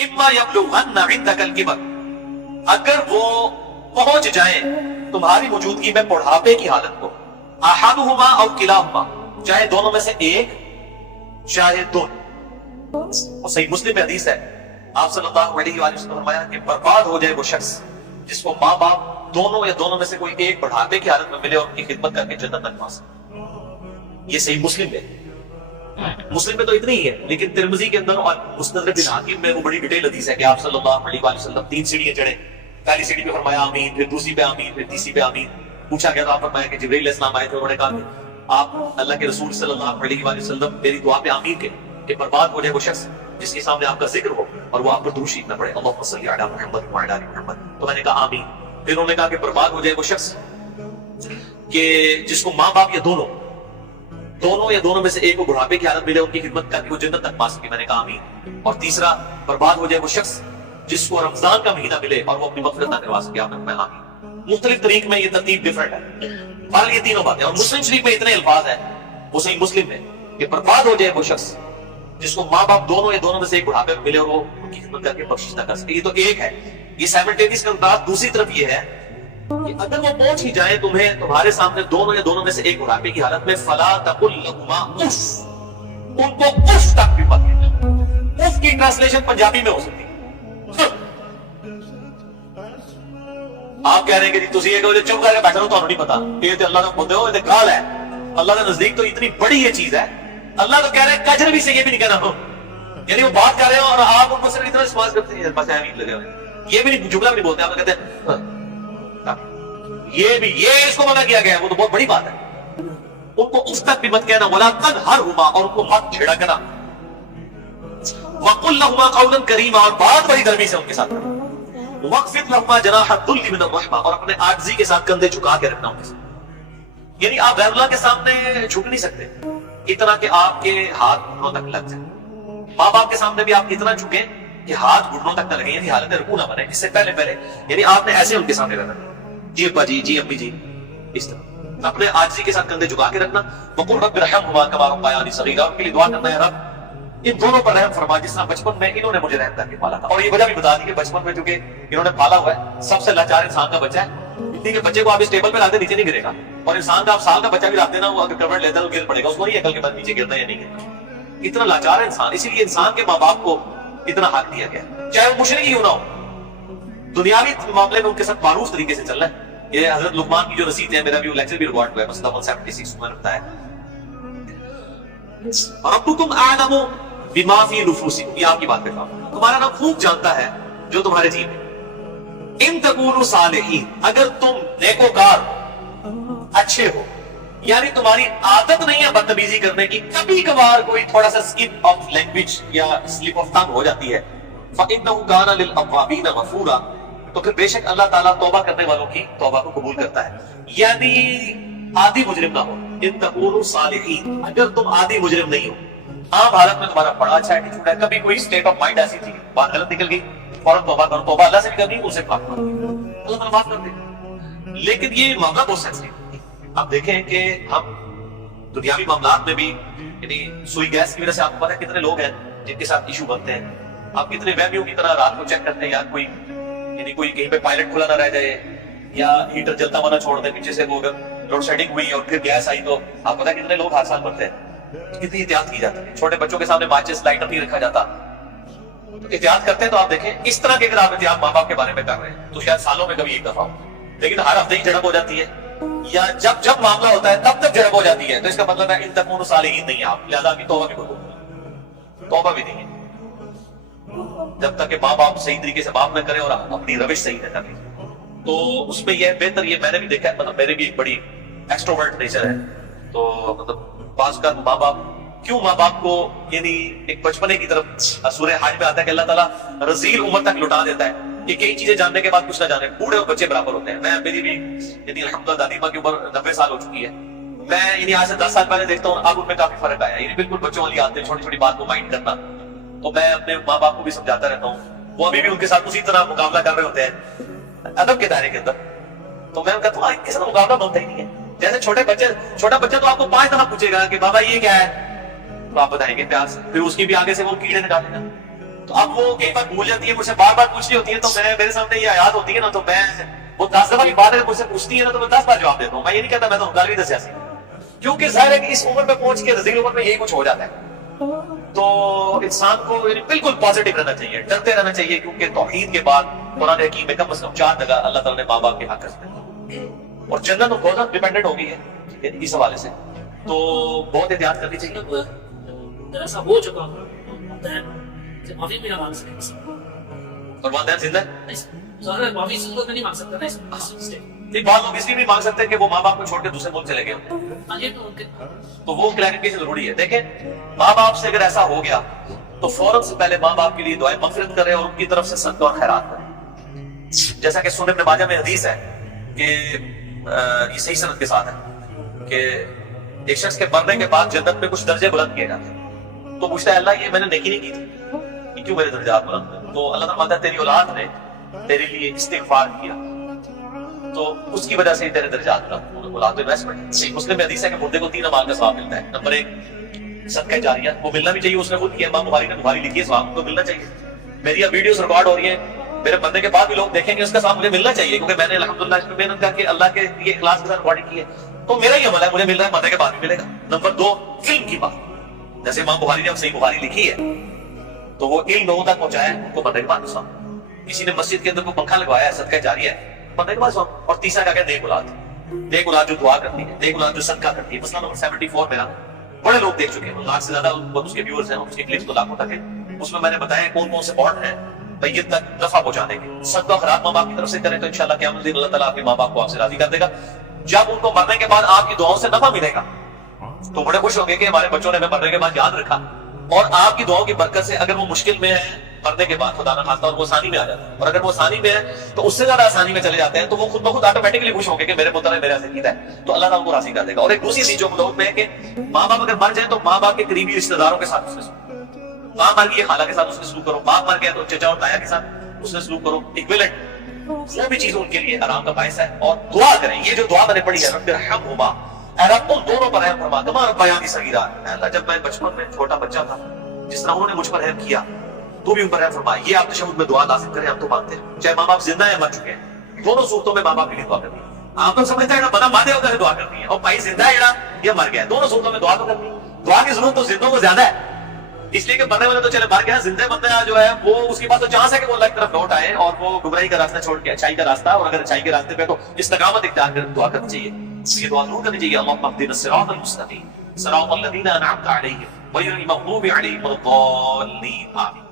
इम्मा यब्लुगन्ना इंदकल किबर, अगर वो पहुंच जाए तुम्हारी मौजूदगी में बुढ़ापे की हालत को, अहदुहुमा औ किलाहुमा, चाहे दोनों में से एक चाहे दोनों। और सही मुस्लिम में हदीस है, आप सल्लल्लाहु अलैहि वसल्लम ने फरमाया कि बर्बाद हो जाए वो शख्स जिसको माँ बाप दोनों या दोनों में से कोई एक बुढ़ापे की हालत में मिले और उनकी खिदमत करके जन्नत तक पहुंचे। ये सही मुस्लिम में, मुस्लिम में तो इतनी ही है, लेकिन तिरमिजी के अंदर और मुस्तदरक बिन हाकिम में वो बड़ी डिटेल हदीस है कि आप सल्लल्लाहु अलैहि वसल्लम 3 सीढ़ियां चढ़े, पहली सीढ़ी पे फरमाया आमीन, फिर दूसरी पे आमीन, फिर तीसरी पे आमीन। पूछा गया तो आप फरमाया कि जिब्रील अलैहिस्सलाम आए थे, उन्होंने कहा कि आप अल्लाह के रसूल सल्लल्लाहु अलैहि वसल्लम मेरी दुआ पे आमीन के कि बर्बाद हो जाए वो शख्स जिसके सामने आपका जिक्र हो और वो आप पर दुरूद शरीफ न पढ़े, अल्लाहुम्मा सल्ली अला मुहम्मद व अला आलि मुहम्मद। तो मैंने कहा आमीन। फिर उन्होंने कहा कि बर्बाद हो जाए वो शख्स कि जिसको माँ बाप या दोनों या दोनों में से एक को बुढ़ापे की हालत मिले, उनकी खिदमत करके वो जन्नत तक पा सके, मैंने कहा आमीन। और तीसरा, बर्बाद हो जाए वो शख्स जिसको रमजान का महीना मिले और वो अपनी मग़फ़िरत ना करवा सके, आपने मैं आमीन। मुख्तलिफ तरीक में ये तरतीब डिफरेंट है, बहरहाल ये तीनों बातें। और मुस्लिम शरीफ में इतने अल्फाज हैं, वो सही मुस्लिम में कि बर्बाद हो जाए वो शख्स जिसको माँ बाप दोनों या दोनों में से एक बुढ़ापे में मिले और वो उनकी खिदमत करके बख्शिश ना कर सके। ये तो एक है। ये साइमल्टेनियस कंट्रास्ट दूसरी तरफ ये है कि अगर वो पहुंच ही जाए तुम्हें तुम्हारे सामने दोनों या दोनों में से एक बुढ़ापे की हालत में, फला तकुल लहुमा उफ, उनको उफ तक भी मत कहना। उफ की ट्रांसलेशन पंजाबी में हो सकती है। आप कह रहे हैं कि तुसी ये कहो चुप करके बैठे हो, तो नहीं पता ये तो अल्लाह का खुद हो, ये गाल है। अल्लाह के नजदीक तो इतनी बड़ी ये चीज है, अल्लाह तो कह रहे हैं कजर भी से ये भी नहीं कहना हो, यानी वो बात कर रहे हो और आप उनको सिर्फ इतना इस्तेमाल करते हैं, बस ऐसे लगे हुए, ये भी नहीं, जुमला भी नहीं बोलते, आप कहते हैं ये भी, ये इसको मना किया गया है, वो तो बहुत बड़ी बात है। उनको उस तक भी मत कहना, वला तनहरहुमा, और उनको मत झिड़कना, वकुल लहुमा कौलन करीमा, और बात बड़ी गर्मी से उनके साथ करना, वक्फिद लहुमा जनाह दुल्ली मिनर रहमा, और अपने आजिज़ी के साथ कंधे झुका के रखना उनके साथ। यानी आप गैरुल्लाह के सामने झुक नहीं सकते इतना कि आपके हाथ घुटनों तक लग जाए। माँ बाप के सामने भी आप इतना झुके कि हाथ घुटनों तक न लगे, यानी हालत रुकू ना बने। इससे पहले यानी आपने ऐसे उनके सामने रहना, जी अब्बा जी, जी अम्मी जी, इस तरह अपने आजिज़ी के साथ कंधे झुका के रखना। वक़ुल रब्बि रहमहुमा कमा रब्बयानी सगीरा, उनके लिए दुआ करना है, रब इन दोनों पर रहम फरमा जिस तरह बचपन में इन्होंने मुझे रहम करके पाला था। और ये वजह भी बता दी कि बचपन में चूंकि इन्होंने पाला हुआ है, सबसे लाचार इंसान का बच्चा है, इतनी के बच्चे को आप इस टेबल पे लाते नीचे नहीं गिरेगा, और इंसान का आप साल का बच्चा भी लाते ना, वो अगर करवट लेता है तो गिर पड़ेगा, उसको नहीं अकल के बाद नीचे गिरना या नहीं गिरना। इतना लाचार है इंसान, इसीलिए इंसान के माँ बाप को इतना हक दिया गया, चाहे वो मुशरिक ही क्यों ना हो। दुनियावी मामले में उनके साथ मारूफ तरीके से चलना है। ये हजरत लुकमान की जो रसीद है, मेरा भी लेक्चर भी रिकॉर्ड हुआ है, मसला 176 में लगता है, रब्बुकुम अअलमु बिमा फी नुफूसिकुम, ये आपकी बात करता हूं, तुम्हारा रब खूब जानता है जो तुम्हारे जी में। इन तकूनु सालिहीन, अगर तुम नेकोकार अच्छे हो, यानी तुम्हारी आदत नहीं है बदतमीजी करने की, कभी कभार कोई थोड़ा सा स्किप ऑफ लैंग्वेज या स्लिप ऑफ टंग हो जाती है, फइन्नहु काना लिल अव्वाबीन गफूरा, तो फिर बेशक अल्लाह ताला तौबा करने वालों की तौबा को कबूल करता है। यानी आदि मुजरिम ना हो। इन तकूनु सालिहीन, अगर तुम आदि मुजरिम नहीं हो, आम हालत में तुम्हारा बड़ा अच्छा एटीट्यूड है, कभी कोई स्टेट ऑफ माइंड ऐसी थी, बात गलत निकल गई, फौरन तौबा करो, तौबा अल्लाह से भी करनी, उनसे माफ करो, अल्लाह माफ कर दे। लेकिन ये मामला बहुत सेंसिटिव। आप देखें कि हम दुनियावी मामलात में भी, यानी सुई गैस की वजह से आपको पता है कितने लोग हैं जिनके साथ इशू बनते हैं। आप कितने वहमियों की तरह रात को चेक करते हैं, यार कोई यानी कोई कहीं पे पायलट खुला ना रह जाए, या हीटर जलता हुआ ना छोड़ दे पीछे से, वो अगर लोड शेडिंग हुई और फिर गैस आई तो आप पता है कितने लोग हादसा करते हैं। कितनी एहतियात की जाती है, छोटे बच्चों के सामने माचिस लाइटर नहीं रखा जाता, तो एहतियात करते हैं। तो आप देखें इस तरह के अगर आप एहतियात माँ बाप के बारे में कर रहे हैं तो शायद सालों में कभी एक दफा हो, लेकिन हर हफ्ते ही झड़प हो जाती है, या जब जब मामला होता है तब तक झड़प हो जाती है, तो इसका मतलब है इन तकूनु सालिहीन नहीं है आप, लिहाजा अभी तौबा भी करो, तौबा भी नहीं है जब तक कि माँ बाप सही तरीके से माफ न करे और अपनी रविश सही न करे। तो उसमें यह बेहतर, ये मैंने भी देखा है, मतलब मेरे भी एक बड़ी एक्सट्रोवर्ट नेचर है, तो मतलब पास का माँ बाप, क्यों माँ बाप को यानी एक बचपने की तरफ सूरह हज में आता है कि अल्लाह ताला रजील उम्र तक लुटा देता है कि कई चीजें जानने के बाद कुछ ना जाने, बूढ़े और बच्चे बराबर होते हैं। मैं मेरी भी यानी अल्हम्दुलिल्लाह दादी माँ की उम्र 90 साल हो चुकी है, मैं यानी आज से 10 साल पहले देखता हूँ, अब उनमें काफी फर्क आया, यानी बिल्कुल बच्चों वाली आते हैं, छोटी छोटी बात को माइंड करना। तो मैं अपने माँ बाप को भी समझाता रहता हूँ, वो अभी भी उनके साथ उसी तरह मुकाबला कर रहे होते हैं अदब के दायरे के अंदर। तो मैं उनका तुम्हारे किसी मुकाबला बनता ही नहीं है। जैसे छोटा बच्चा तो आपको 5 दफा पूछेगा कि बाबा ये क्या है, तो आप बताएंगे प्यार से, फिर उसकी भी आगे से वो कीड़े निकालेगा। تو اب وہ کئی بار بھول جاتی ہے، مجھ سے بار بار پوچھ رہی ہوتی ہے، تو میں میرے سامنے یہ آیات ہوتی ہے نا، تو میں وہ 10 دفعہ کی بات ہے مجھ سے پوچھتی ہے نا، تو میں 10 بار جواب دیتا ہوں. میں یہ نہیں کہتا میں تو گالی دس ایسی، کیونکہ ظاہر ہے کہ اس عمر میں پہنچ کے رذیل عمر میں یہی کچھ ہو جاتا ہے. تو انسان کو یعنی بالکل پازیٹیو رہنا چاہیے، ڈرتے رہنا چاہیے، کیونکہ توحید کے بعد قرآن حکیم میں کم از کم 4 جگہ اللہ تعالیٰ نے ماں باپ کے حق رکھتے ہیں، اور جنت بہت ڈیپینڈنٹ ہو گئی ہے اس حوالے سے، تو بہت احتیاط کرنی چاہیے. ایسا ہو چکا کہ معافی بھی نہ مانگ سکے، اور والدین زندہ ظاہر معافی اس کو نہیں مانگ سکتا نا. ایک بات لوگ اس لیے بھی مانگ سکتے ہیں کہ وہ ماں باپ کو چھوڑ کے دوسرے ملک چلے گئے، تو وہ کلیریفیکیشن ضروری ہے. دیکھیں ماں باپ سے اگر ایسا ہو گیا تو فوراً سے پہلے ماں باپ کے لیے دعائیں مغفرت کریں اور ان کی طرف سے صدقہ اور خیرات کریں. جیسا کہ سنن ابن ماجہ میں حدیث ہے کہ یہ صحیح سند کے ساتھ ہے کہ ایک شخص کے مرنے کے بعد جنت میں کچھ درجے بلند کیے جاتے ہیں، تو پوچھتا ہے اللہ یہ میں نے نیکی نہیں کی تھی، کیوں میرے درجات بلند ہوئے؟ تو اللہ تعالیٰ تیری اولاد نے تیرے لیے استغفار کیا تو اس کی وجہ سے ہی تیرے درجات بلند ہوئے. اولاد تو انویسٹمنٹ. صحیح مسلم میں حدیث ہے کہ مردے کو 3 اعمال کا ثواب ملتا ہے. نمبر 1 صدقہ جاریہ، وہ ملنا بھی چاہیے، اس نے خود کیا، امام بخاری نے بخاری لکھی ہے، ثواب کو ملنا چاہیے. میری اب ویڈیوز ریکارڈ ہو رہی ہیں، میرے بندے کے بعد بھی لوگ دیکھیں گے، اس کا ثواب مجھے ملنا چاہیے، کیونکہ میں نے الحمدللہ اس میں محنت کر کے اللہ کے لیے اخلاص کے ساتھ ریکارڈنگ کی ہے، تو میرا ہی عمل ہے، مجھے مل رہا ہے، بندے کے بعد بھی ملے گا. نمبر 2 علم کی بات، جیسے امام بخاری نے اب صحیح بخاری لکھی ہے تو وہ علم لوگوں تک پہنچایا، ان کو بندے کے بعد ثواب. کسی نے مسجد کے اندر کوئی پنکھا لگوایا ہے، صدقہ جاریہ ہے، بندے کے بعد ثواب. اور تیسرا کیا کہ نیک اولاد، نیک اولاد جو دعا کرتی ہے، نیک اولاد جو صدقہ کرتی ہے. مسئلہ نمبر 74 میرا بڑے لوگ دیکھ چکے ہیں، لاکھ سے زیادہ اس کے ویورز ہیں، اس کے کلپس تو لاکھوں تک ہیں. اس میں نے بتایا کون کون سے پوائنٹ ہیں میت تک نفع پہنچانے کے. صدقہ خیرات ماں باپ کی طرف سے کریں تو انشاءاللہ قیامت دن اللہ تعالیٰ آپ کے ماں باپ کو آپ سے راضی کر دے گا. جب ان کو مرنے کے بعد آپ کی دعاؤں سے نفع ملے گا تو بڑے خوش ہوں گے کہ ہمارے بچوں نے ہمیں مرنے کے بعد یاد رکھا، اور آپ کی دعاؤں کی برکت سے اگر وہ مشکل میں ہے مرنے کے بعد خدا نہ خواستہ اور وہ آسانی میں آ جاتا ہے، اور اگر وہ آسانی میں ہے تو اس سے زیادہ آسانی میں چلے جاتے ہیں، تو وہ خود بخود آٹومیٹکلی خوش ہوں گے کہ میرے پتر نے میرے سے کیتا ہے، تو اللہ تعالیٰ کو راضی کر دے گا. اور ایک دوسری چیز جو لوگ میں ہے کہ ماں باپ اگر مر جائیں تو ماں باپ کے قریبی رشتہ داروں کے ساتھ اس نے سلوک، ماں مر گئی خالہ کے ساتھ اس نے سلوک کرو، باپ مر گیا تو چچا اور تایا کے ساتھ اس نے سلوک کرو. ایکویلنٹ وہ بھی چیز ان کے لیے آرام کا باعث ہے. اور دعا کریں، یہ جو دعا میں نے پڑھی ہے رب ارحمہما، اے رب ان دونوں پر رحم فرما، کما ربیانی صغیرا، اے اللہ جب میں بچپن میں چھوٹا بچہ تھا جس طرح انہوں نے مجھ پر رحم کیا تو بھی ان پر رحم فرما. یہ آپ تشہد میں دعا لازم کریں، ہم تو مانتے ہیں چاہے ماں باپ زندہ ہیں مر چکے ہیں، دونوں صورتوں میں ماں باپ کے لیے دعا کرنی ہے. آپ تو سمجھتے ہیں بنا ماندے ہوتا ہے دعا کرنی ہے، اور بھائی زندہ ہے یا مر گیا، دونوں صورتوں میں دعا تو کرنی ہے. دعا کی ضرورت تو زندوں کو زیادہ ہے، اس لیے کہ مرنے والے تو چلے مر گیا، زندہ بندہ جو ہے وہ اس کے پاس تو چانس ہے کہ وہ اللہ کی طرف لوٹ آئے اور وہ گمراہی کا راستہ چھوڑ کے اچھائی کا راستہ، اور اگر اچھائی کے راستے پہ تو استقامت اختیار کر دعا کرنی چاہیے. یہ دعا ضرور کرنی چاہیے، اللهم اهدنا الصراط المستقيم صراط الذين انعمت عليهم غير المغضوب عليهم ولا الضالين آمين.